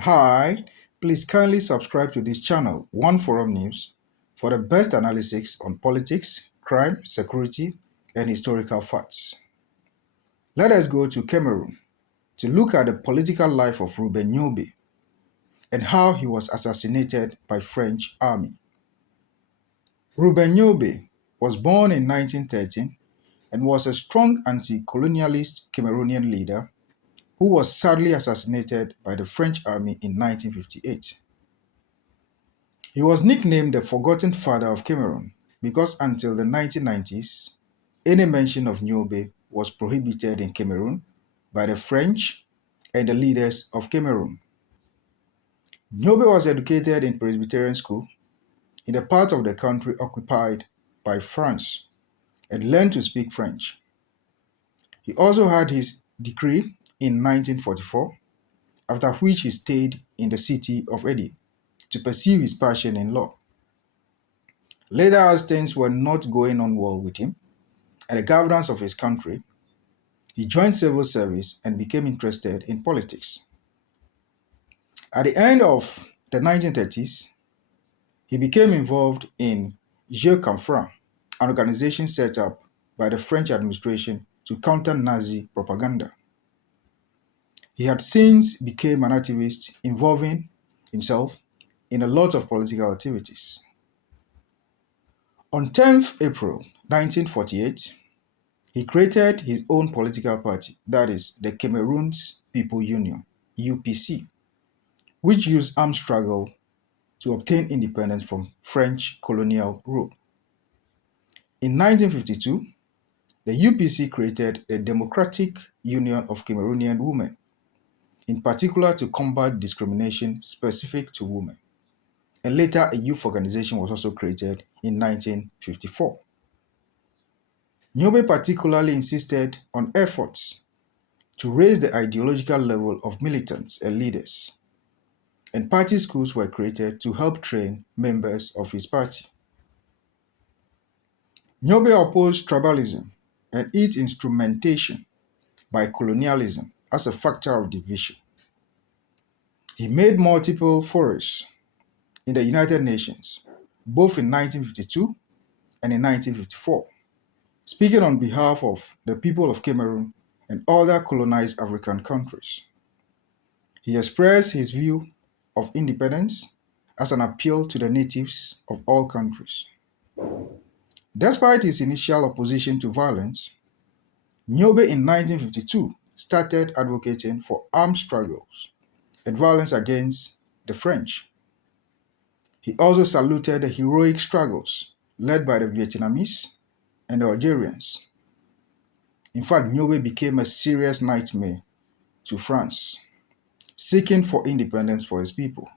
Hi, please kindly subscribe to this channel, One Forum News, for the best analysis on politics, crime, security, and historical facts. Let us go to Cameroon to look at the political life of Ruben Nyobe and how he was assassinated by French army. Ruben Nyobe was born in 1913 and was a strong anti-colonialist Cameroonian leader who was sadly assassinated by the French army in 1958. He was nicknamed the Forgotten Father of Cameroon because until the 1990s, any mention of Nyobe was prohibited in Cameroon by the French and the leaders of Cameroon. Nyobe was educated in Presbyterian school in the part of the country occupied by France and learned to speak French. He also had his degree in 1944, after which he stayed in the city of Eddie to pursue his passion in law. Later, as things were not going on well with him and the governance of his country, he joined civil service and became interested in politics. At the end of the 1930s, he became involved in Nyobe of Cameroon, an organization set up by the French administration to counter Nazi propaganda. He had since become an activist involving himself in a lot of political activities. On 10th April 1948, he created his own political party, that is, the Cameroon's People Union, UPC, which used armed struggle to obtain independence from French colonial rule. In 1952, the UPC created the Democratic Union of Cameroonian Women, in particular to combat discrimination specific to women. And later, a youth organization was also created in 1954. Nyobe particularly insisted on efforts to raise the ideological level of militants and leaders, and party schools were created to help train members of his party. Nyobe opposed tribalism and its instrumentation by colonialism as a factor of division. He made multiple forays in the United Nations, both in 1952 and in 1954, speaking on behalf of the people of Cameroon and other colonized African countries. He expressed his view of independence as an appeal to the natives of all countries. Despite his initial opposition to violence, Nyobe in 1952 started advocating for armed struggles and violence against the French. He also saluted the heroic struggles led by the Vietnamese and the Algerians. In fact, Nyobe became a serious nightmare to France, seeking for independence for his people.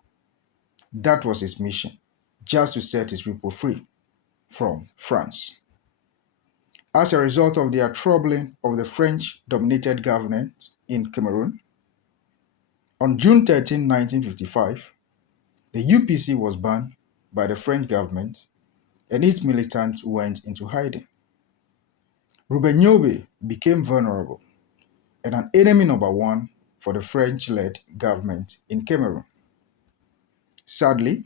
That was his mission, just to set his people free from France. As a result of their troubling of the French-dominated government in Cameroon, on June 13, 1955, the UPC was banned by the French government and its militants went into hiding. Ruben Nyobe became vulnerable and an enemy number one for the French-led government in Cameroon. Sadly,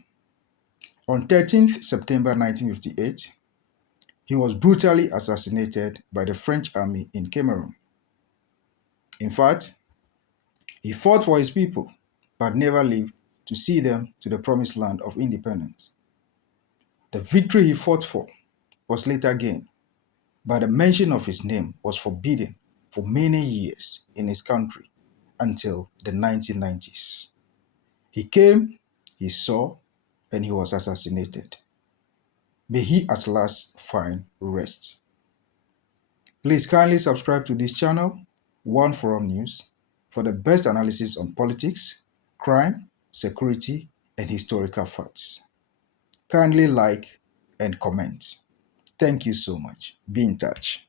on 13th September 1958, he was brutally assassinated by the French army in Cameroon. In fact, he fought for his people, but never lived to see them to the promised land of independence. The victory he fought for was later gained, but the mention of his name was forbidden for many years in his country until the 1990s. He came, he saw, and he was assassinated. May he at last find rest. Please kindly subscribe to this channel, One Forum News, for the best analysis on politics, crime, security, and historical facts. Kindly like and comment. Thank you so much. Be in touch.